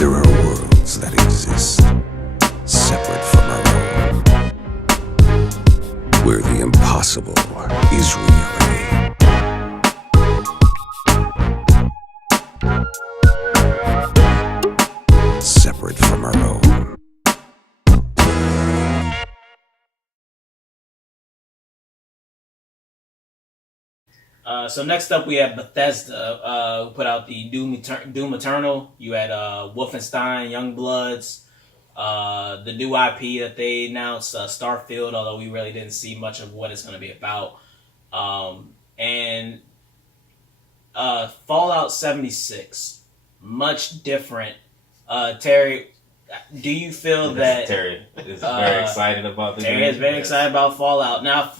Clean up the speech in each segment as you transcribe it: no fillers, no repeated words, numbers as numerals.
There are worlds that exist separate from our own, where the impossible is reality. Separate from our own. So next up we have Bethesda, who put out the Doom Eternal. You had Wolfenstein, Youngbloods, the new IP that they announced, Starfield, although we really didn't see much of what it's going to be about. And Fallout 76, much different. Terry, do you feel that... Terry is very excited about the game? Terry is very excited about Fallout. Now,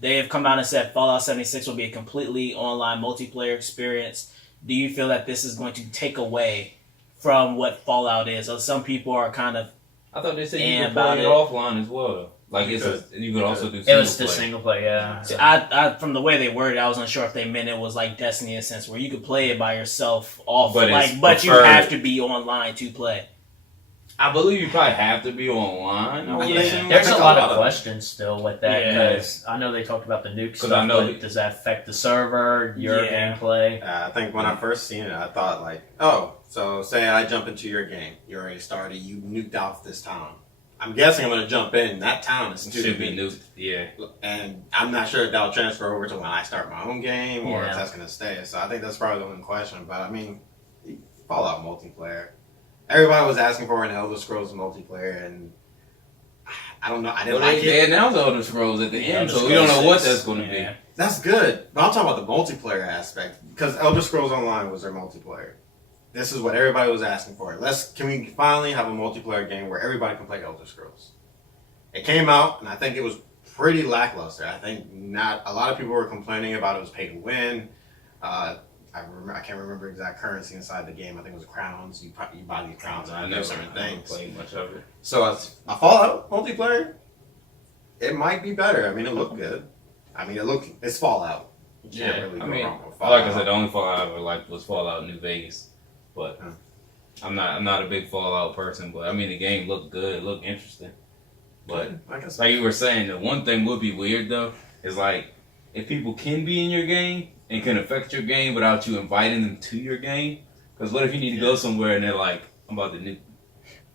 they have come out and said Fallout 76 will be a completely online multiplayer experience. Do you feel that this is going to take away from what Fallout is? So some people are kind of... I thought they said you could play it offline as well, though. Like, you could also do single play. It was the single play, yeah. So I from the way they worded it, I was unsure if they meant it was like Destiny in a sense, where you could play it by yourself off, but you have to be online to play. I believe you probably have to be online. There's a lot of questions still with that, because I know they talked about the nuke stuff, but does that affect the server, your gameplay? I think when I first seen it, I thought like, oh, so say I jump into your game, you already started, you nuked out this town. I'm guessing I'm going to jump in, that town is should be nuked, yeah. And I'm not sure if that'll transfer over to when I start my own game, or if that's going to stay. So I think that's probably the only question, but I mean, Fallout multiplayer. Everybody was asking for an Elder Scrolls multiplayer, and I don't know. I didn't like it. They announced Elder Scrolls at the end, so we don't know what that's going to be. That's good, but I'm talking about the multiplayer aspect, because Elder Scrolls Online was their multiplayer. This is what everybody was asking for. Can we finally have a multiplayer game where everybody can play Elder Scrolls? It came out, and I think it was pretty lackluster. I think not a lot of people were complaining about it was pay to win. I can't remember exact currency inside the game. I think it was crowns. You buy these crowns and do certain things. Played much of it. So as a Fallout multiplayer, it might be better. I mean, it looked good. I mean, it's Fallout. You can't really go wrong with Fallout. Like I said, the only Fallout I ever liked was Fallout New Vegas. But I'm not a big Fallout person. But I mean, the game looked good. It looked interesting. But like you were saying, the one thing would be weird though is like if people can be in your game and can affect your game without you inviting them to your game. Because what if you need to go somewhere and they're like, I'm about to nuke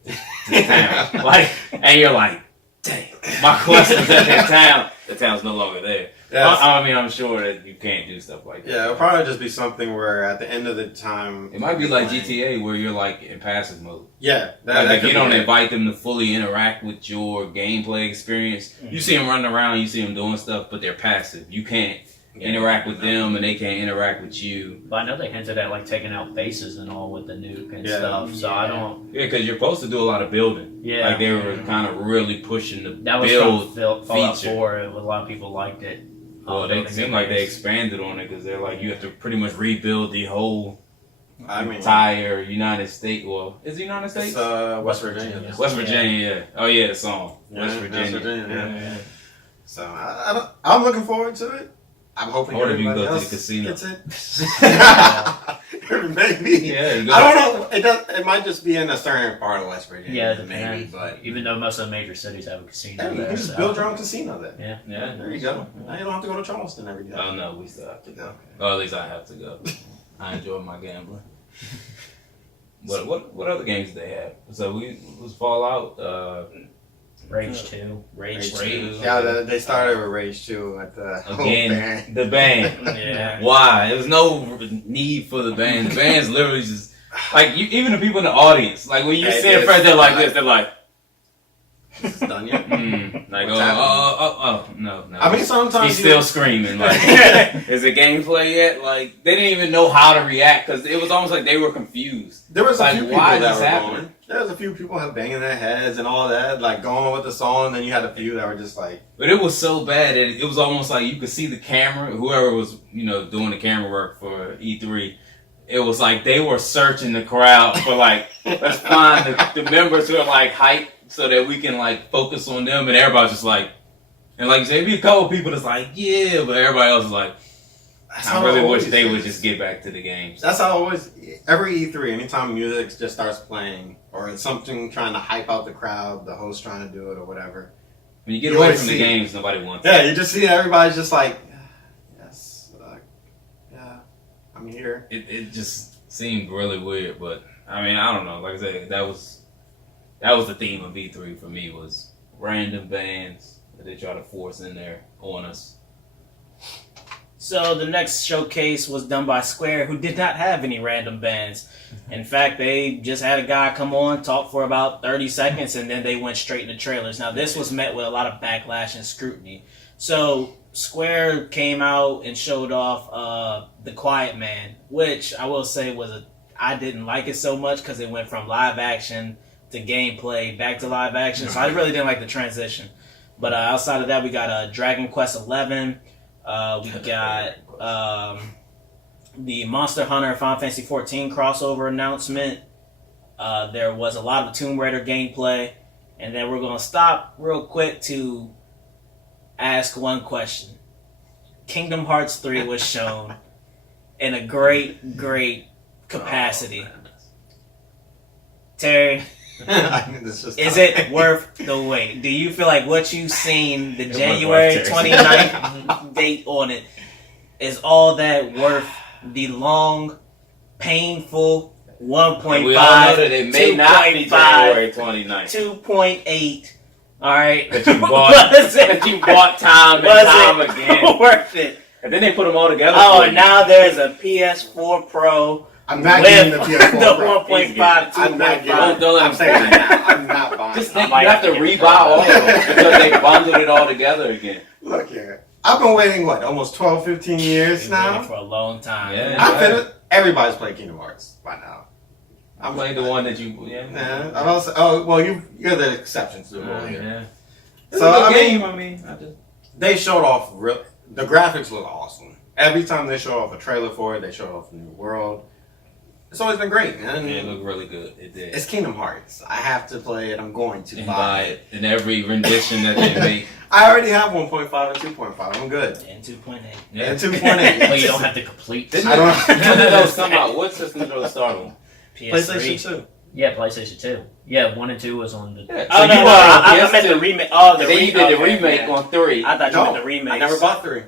the town. Like, and you're like, dang, my quest is at that town. The town's no longer there. I mean, I'm sure that you can't do stuff like that. Yeah, it'll probably just be something where at the end of the time... It might be like GTA where you're like in passive mode. Yeah. If you don't invite them to fully interact with your gameplay experience, you see them running around, you see them doing stuff, but they're passive. You can't interact with them and they can't interact with you. But I know they hinted at like taking out bases and all with the nuke and stuff, so I don't... Yeah, because you're supposed to do a lot of building. Yeah. Like they were kind of really pushing the that was build from Fallout feature. 4, a lot of people liked it. Well, it seemed like they expanded on it because they're like, you have to pretty much rebuild the whole entire United States. Well, is it United States? It's West Virginia. West Virginia, yeah. Oh, yeah, the song. West Virginia. Yeah. So I'm looking forward to it. I'm hoping everybody else go to the casino. Gets it. Maybe. Yeah, I don't know. It might just be in a certain part of West Virginia. Yeah, maybe. But even though most of the major cities have a casino, you can just build your own casino there. Yeah. There you go. Now you don't have to go to Charleston every day. Oh no, we still have to go. Well, at least I have to go. I enjoy my gambling. What other games did they have? So we was Fallout. Rage 2. Rage 2. Yeah, they started with Rage 2 at the band. Yeah. Why? There was no need for the band. The band's literally just like even the people in the audience. Like when you see it first, they're like this. They're like, "Is this done yet?" Like no. I mean, sometimes he's still screaming. Like, is it gameplay yet? Like they didn't even know how to react because it was almost like they were confused. There was a like, few people that were going. There was a few people banging their heads and all that, like going with the song. And then you had a few that were just like. But it was so bad that it was almost like you could see the camera. Whoever was doing the camera work for E3, it was like they were searching the crowd for like let's find the members who are like hype so that we can like focus on them. And everybody's just like, and like you say, be a couple people that's like yeah, but everybody else is like. I really wish they would just get back to the games. That's how I always. Every E3, anytime music just starts playing or it's something trying to hype out the crowd, the host trying to do it or whatever. When you get away from the games, nobody wants it. Yeah, you just see everybody's just like, yes, yeah, I'm here. It just seemed really weird, but I mean, I don't know. Like I said, that was the theme of E3 for me, was random bands that they try to force in there on us. So the next showcase was done by Square, who did not have any random bands. In fact, they just had a guy come on, talk for about 30 seconds, and then they went straight into trailers. Now, this was met with a lot of backlash and scrutiny. So Square came out and showed off The Quiet Man, which I will say I didn't like it so much because it went from live action to gameplay back to live action. So I really didn't like the transition. But outside of that, we got Dragon Quest 11. We got the Monster Hunter Final Fantasy 14 crossover announcement. There was a lot of Tomb Raider gameplay. And then we're going to stop real quick to ask one question. Kingdom Hearts 3 was shown in a great capacity. Terry, is it worth the wait? Do you feel like what you've seen, the January 29th date on it, is all that worth the long, painful 1.5, we all know that it may not be January 29th. 2.8, all right? That you bought time and time again. Worth it? And then they put them all together. Oh, and now there's a PS4 Pro. I'm not getting the PS4 the Pro. 1.5, 2.5. I'm saying that now. I'm not buying Just it. think you have to rebuy all of them because they bundled it all together again. Look here. I've been waiting, almost 12, 15 years now? For a long time. Yeah. Everybody's played Kingdom Hearts by now. I'm playing the one that you... You're the exception to the rule here. Yeah. So, I mean, they showed off... The graphics look awesome. Every time they show off a trailer for it, they show off a new world. It's always been great, man. Yeah, it looked really good. It did. It's Kingdom Hearts. I have to play it. I'm going to buy it. In every rendition that they make. I already have 1.5 and 2.5. I'm good. And 2.8. Yeah. And 2.8. Well, you don't have to complete. I don't When did those come out? What system did those start on? PlayStation 2. Yeah, PlayStation 2. Yeah, 1 and 2 was on the... Yeah. Oh, no, I meant the remake. Oh, the remake. You did the remake on 3. I thought you meant the remake. I never bought 3.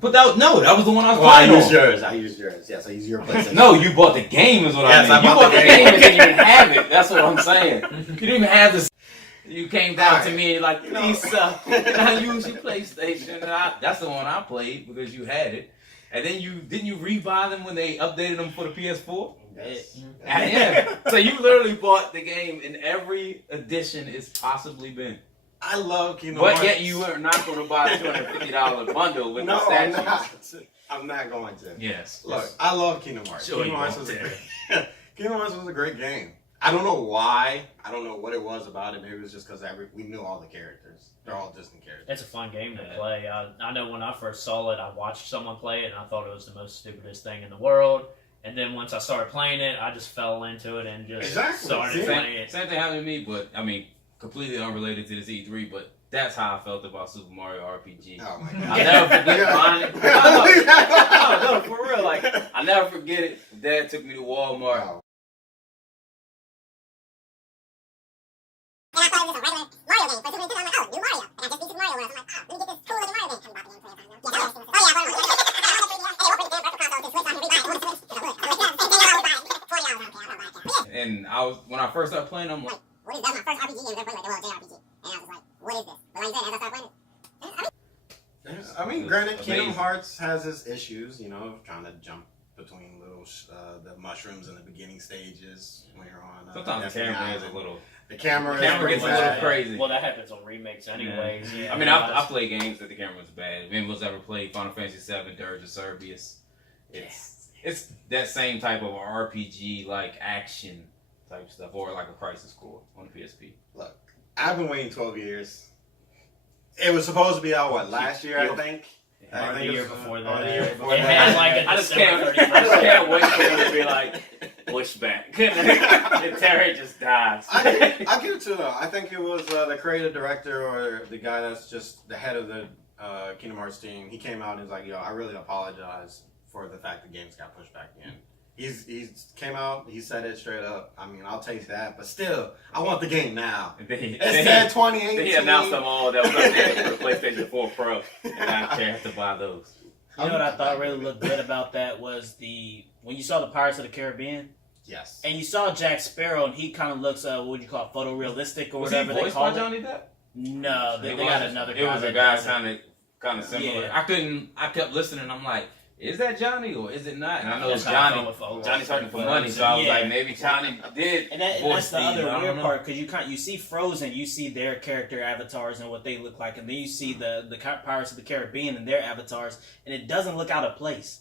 But that was the one I was I playing used yours. I used yours. Yes, I used your PlayStation. No, you bought the game is what Yes, I mean. I You bought bought the game and then you didn't have it. That's what I'm saying. You didn't even have this. You came down to me and like, Lisa, can I use your PlayStation? And that's the one I played because you had it. And then didn't you rebuy them when they updated them for the PS4? Yes. Yeah. So you literally bought the game in every edition it's possibly been. I love Kingdom Hearts. But yet you are not going to buy a $250 bundle with the I'm statues. not. I'm not going to. Yes. Look, I love Kingdom Hearts. Sure Kingdom Hearts was a great game. I don't know why. I don't know what it was about it. Maybe it was just because we knew all the characters. They're all Disney characters. It's a fun game to play. I know when I first saw it, I watched someone play it, and I thought it was the most stupidest thing in the world. And then once I started playing it, I just fell into it and just started playing it. Same thing happened to me, but I mean, completely unrelated to this E3, but that's how I felt about Super Mario RPG. Oh my god! I'll never forget buying it. No, for real. Like, I'll never forget it. Dad took me to Walmart. Wow. And I thought it was a regular Mario game, but Super Nintendo, I'm like, oh, new Mario. And I just beat Super Mario World. I'm like, oh, let me get this cool looking Mario game. Tell me about the game for you. Yeah, oh yeah, I And when I first started playing, I'm like, what is that? My first RPG game was ever played, like the world JRPG. And I was just like, what is this? But like you said, as I started playing it, I mean, granted, Amazing. Kingdom Hearts has its issues, trying to jump between the mushrooms in the beginning stages when you're on. sometimes the camera is a little. The camera gets a little crazy. Well, that happens on remakes anyways. Yeah. I mean, I play games that the camera was bad. If anyone's ever played Final Fantasy VII Dirge of Cerberus, it's that same type of RPG, like action type stuff, or like a Crisis Core on the PSP. Look, I've been waiting 12 years. It was supposed to be out, last year, I think? Or the year before that. The year before It had like a I just December can't 31st. wait for them to be like, push back. And Terry just dies. I give it to them. I think it was the creative director or the guy that's just the head of the Kingdom Hearts team, he came out and was like, "Yo, I really apologize for the fact the games got pushed back in." He's came out. He said it straight up. I mean, I'll take that, but still, I want the game now. It said 2018. He announced them all that was up there for the PlayStation 4 Pro, and I have to buy those. You know what I thought really looked good about that was when you saw the Pirates of the Caribbean. Yes. And you saw Jack Sparrow, and he kind of looks, what would you call it, photorealistic or Was whatever he they voiced call by it. Johnny Depp? No, they got another guy. It was a guy kind of similar. Yeah. I kept listening. I'm like, is that Johnny or is it not? And I know it's That's how I Johnny. felt with Johnny's hurting for Frozen. money, so I was Yeah. like, maybe Johnny did. And that's voice the these, other but I weird don't part, because you see Frozen, you see their character avatars and what they look like, and then you see the Pirates of the Caribbean and their avatars, and it doesn't look out of place.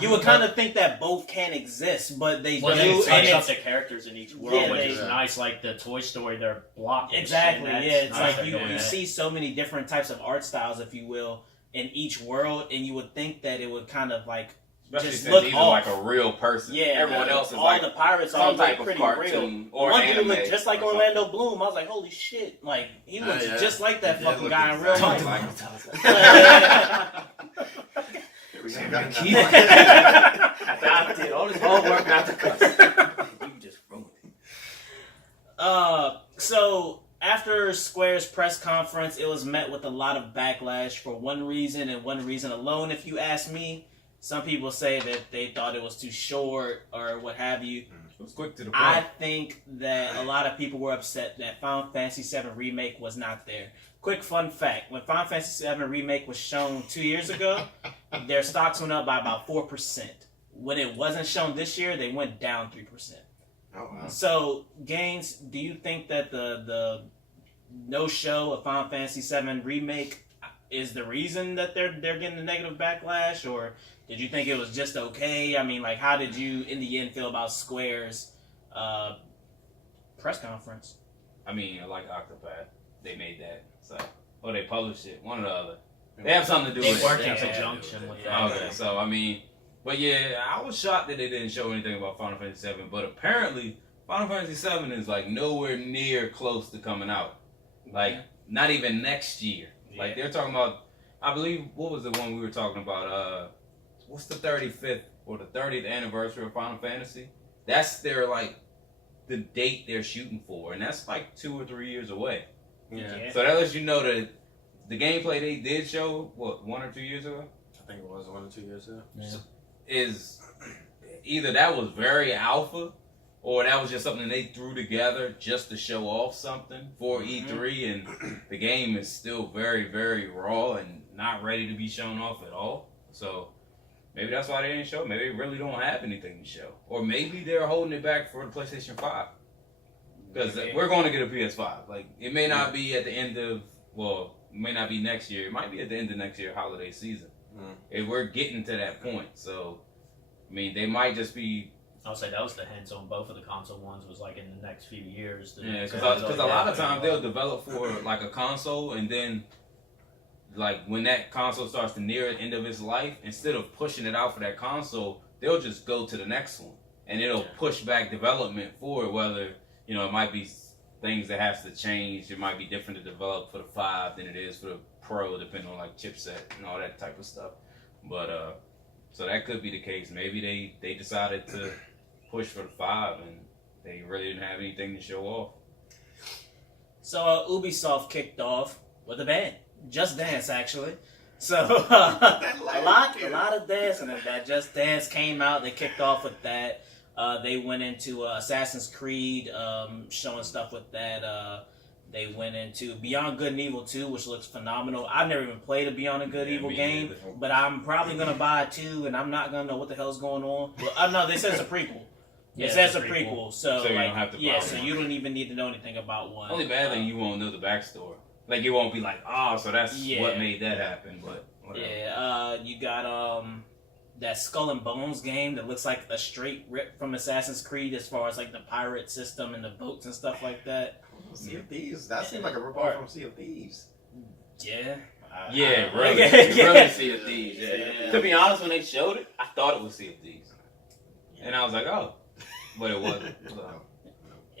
You would kind of think that both can exist, but they Well, do. they And touch up it's, the characters in each world, Yeah, which they- is nice. Like the Toy Story, they're blocked. exactly, and yeah. shit. It's That's like nice you they're doing that. see so many different types of art styles, if you will, in each world, and you would think that it would kind of like Especially just since look he's off. like a real person. Yeah, Everyone else is all like the pirates all some type look of pretty cartoon real. or One dude anime looked just like or Orlando Bloom. I was like, holy shit! Like he looks yeah. just like that He did fucking look guy in real exactly life. I did all this hard work not to cuss. You just ruined it. So after Square's press conference, it was met with a lot of backlash for one reason and one reason alone. If you ask me, some people say that they thought it was too short or what have you. It was quick to the point. I think that a lot of people were upset that Final Fantasy VII Remake was not there. Quick fun fact, when Final Fantasy VII Remake was shown 2 years ago, their stocks went up by about 4%. When it wasn't shown this year, they went down 3%. Oh, wow. So, Gaines, do you think that the no-show of Final Fantasy VII Remake is the reason that they're getting the negative backlash, or did you think it was just okay? I mean, like, how did you, in the end, feel about Square's press conference? I mean, I like Octopath. They made that. So, or they published it. One or the other. They have something to do They with worked it. in Yeah. conjunction with Yeah. that. Okay, so I mean, but yeah, I was shocked that they didn't show anything about Final Fantasy VII. But apparently, Final Fantasy VII is like nowhere near close to coming out. Like not even next year. Like they're talking about. I believe what was the one we were talking about? What's the 35th or the 30th anniversary of Final Fantasy? That's their like the date they're shooting for, and that's like 2 or 3 years away. Yeah. So that lets you know that the gameplay they did show, what, 1 or 2 years ago, I think it was 1 or 2 years ago. is either that was very alpha, or that was just something they threw together just to show off something for E3, and the game is still very, very raw and not ready to be shown off at all. So maybe that's why they didn't show. Maybe they really don't have anything to show. Or maybe they're holding it back for the PlayStation 5. Because we're going to get a PS5. Like, it may not be at the end of, well, it may not be next year. It might be at the end of next year, holiday season. If we're getting to that point. So, I mean, they might just be... I'll say that was the hints on both of the console ones was like in the next few years. Yeah, because a lot of times they'll develop for, like, a console, and then, like, when that console starts to near the end of its life, instead of pushing it out for that console, they'll just go to the next one. And it'll push back development for it, whether... You know, it might be things that has to change. It might be different to develop for the 5 than it is for the Pro, depending on like chipset and all that type of stuff. But so that could be the case. Maybe they decided to push for the 5 and they really didn't have anything to show off. So Ubisoft kicked off with a band, Just Dance, actually. So a lot of dance, and that Just Dance came out. They kicked off with that. They went into Assassin's Creed, showing stuff with that. They went into Beyond Good and Evil 2, which looks phenomenal. I've never even played a Beyond Good and Evil game, neither. but I'm probably going to buy it too, and I'm not going to know what the hell's going on. Well, no, they said it's a prequel. Yeah, it says it's a a prequel, so you like, don't have to buy yeah, one. so you don't even need to know anything about one. Only bad thing, you won't know the backstory. Like, you won't be like, oh, so that's what made that happen, but whatever. Yeah, you got that Skull and Bones game that looks like a straight rip from Assassin's Creed as far as like the pirate system and the boats and stuff like that. Sea of Thieves? That seemed like a ripoff from Sea of Thieves. Yeah. Yeah, really. Yeah. Really Sea of Thieves. Yeah. Yeah. To be honest, when they showed it, I thought it was Sea of Thieves. And I was like, oh. But it wasn't. So.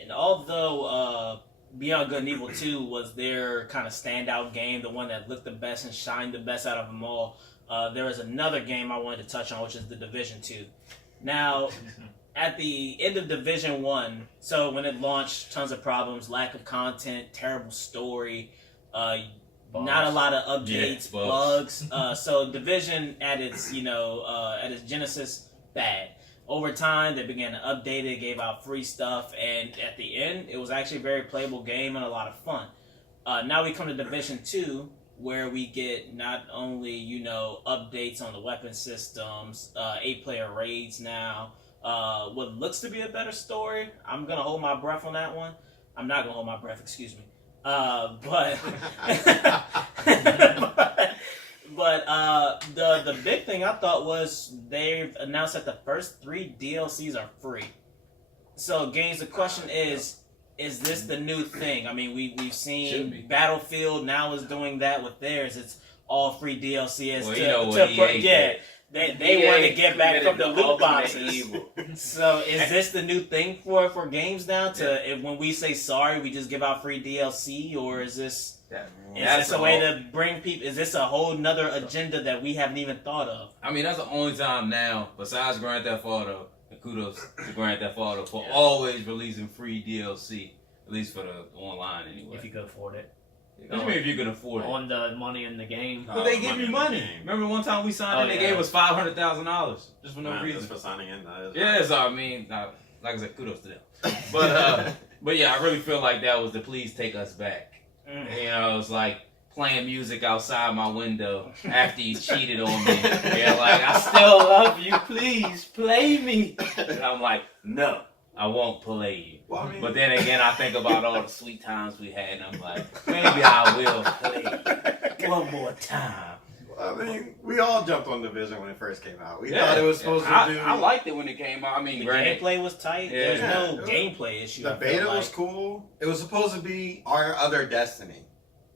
And although Beyond Good and Evil 2 was their kind of standout game, the one that looked the best and shined the best out of them all. There was another game I wanted to touch on, which is the Division 2. Now, at the end of Division 1, so when it launched, tons of problems, lack of content, terrible story, not a lot of updates, bugs. So Division at its genesis, bad. Over time, they began to update it, gave out free stuff, and at the end, it was actually a very playable game and a lot of fun. Now we come to Division 2, where we get not only, updates on the weapon systems, 8-player raids now, what looks to be a better story. I'm going to hold my breath on that one. I'm not going to hold my breath, excuse me. But the big thing I thought was they've announced that the first 3 DLCs are free. So, Games, the question is this the new thing? I mean, we've seen Battlefield now is doing that with theirs. It's all free DLC. They want to get back from the loot boxes. So is this the new thing for games now? When we say sorry, we just give out free DLC, or is this a way to bring people? Is this a whole nother agenda that we haven't even thought of? I mean, that's the only time now, besides Grand Theft Auto, and kudos to Grand Theft Auto for always releasing free DLC, at least for the online anyway. If you could afford it. What do you mean if you can afford it? On the money in the game. But they give you money. Remember one time we signed in, they gave us $500,000 just for no reason. Just for signing in. Yeah, so I mean, like I said, kudos to them. But yeah, I really feel like that was the please take us back. It's like playing music outside my window after you cheated on me. Yeah, like, I still love you, please play me. And I'm like, no, I won't play you. Well, but then again, I think about all the sweet times we had, and I'm like, maybe I will play one more time. Well, I mean, we all jumped on Division when it first came out. We thought it was supposed to do... I liked it when it came out. I mean, the gameplay was tight. There's no gameplay issue. The beta was cool. It was supposed to be our other Destiny.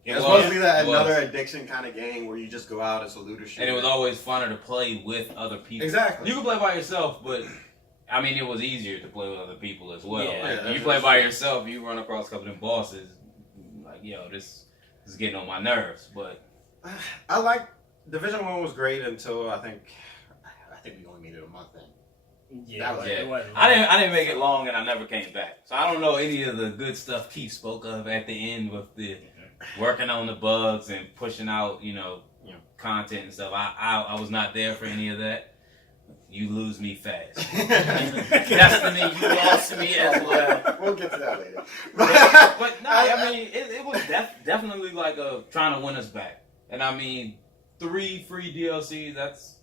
It was supposed to be that another addiction kind of game where you just go out as a looter shooter. And it was always funner to play with other people. Exactly. You could play by yourself, but... I mean, it was easier to play with other people as well. Yeah, like, you play by yourself, you run across a couple of them bosses, like, this is getting on my nerves. But I like Division 1 was great until I think we only made it a month in. Yeah, I didn't make it long, and I never came back. So I don't know any of the good stuff Keith spoke of at the end with the working on the bugs and pushing out, content and stuff. I was not there for any of that. You lose me fast. Destiny, you lost me as well. We'll get to that later. but no, I mean, it was definitely like trying to win us back. And I mean, 3 free DLCs, that's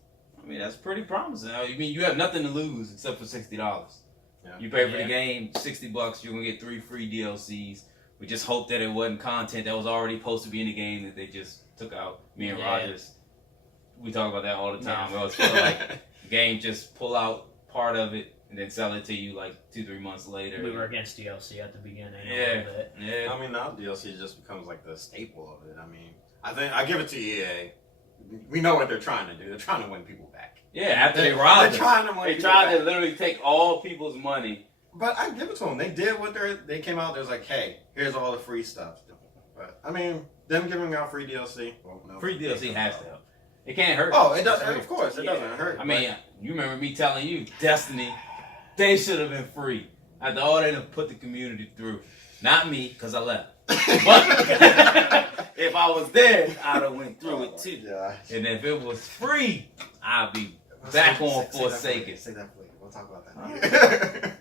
pretty promising. I mean, you have nothing to lose except for $60. Yeah. You pay for the game, $60, you're going to get 3 free DLCs. We just hope that it wasn't content that was already supposed to be in the game that they just took out. Me and Rogers, we talk about that all the time. We always feel like game just pull out part of it and then sell it to you like 2-3 months later. We were against DLC at the beginning. Yeah. I mean, now DLC just becomes like the staple of it. I mean, I think I give it to EA. We know what they're trying to do. They're trying to win people back. Yeah, after they robbed them. They tried to literally take all people's money. But I give it to them. They did what they came out. They was like, hey, here's all the free stuff. But I mean, them giving out free DLC. Well, no, free DLC has to help. It can't hurt. Oh, it doesn't. Of course, it doesn't hurt. I mean, you remember me telling you, Destiny, they should have been free. After all they done put the community through. Not me, because I left. But if I was there, I'd have went through it too. Yeah. And if it was free, I'd be back on Forsaken. Say that later. We'll talk about that later.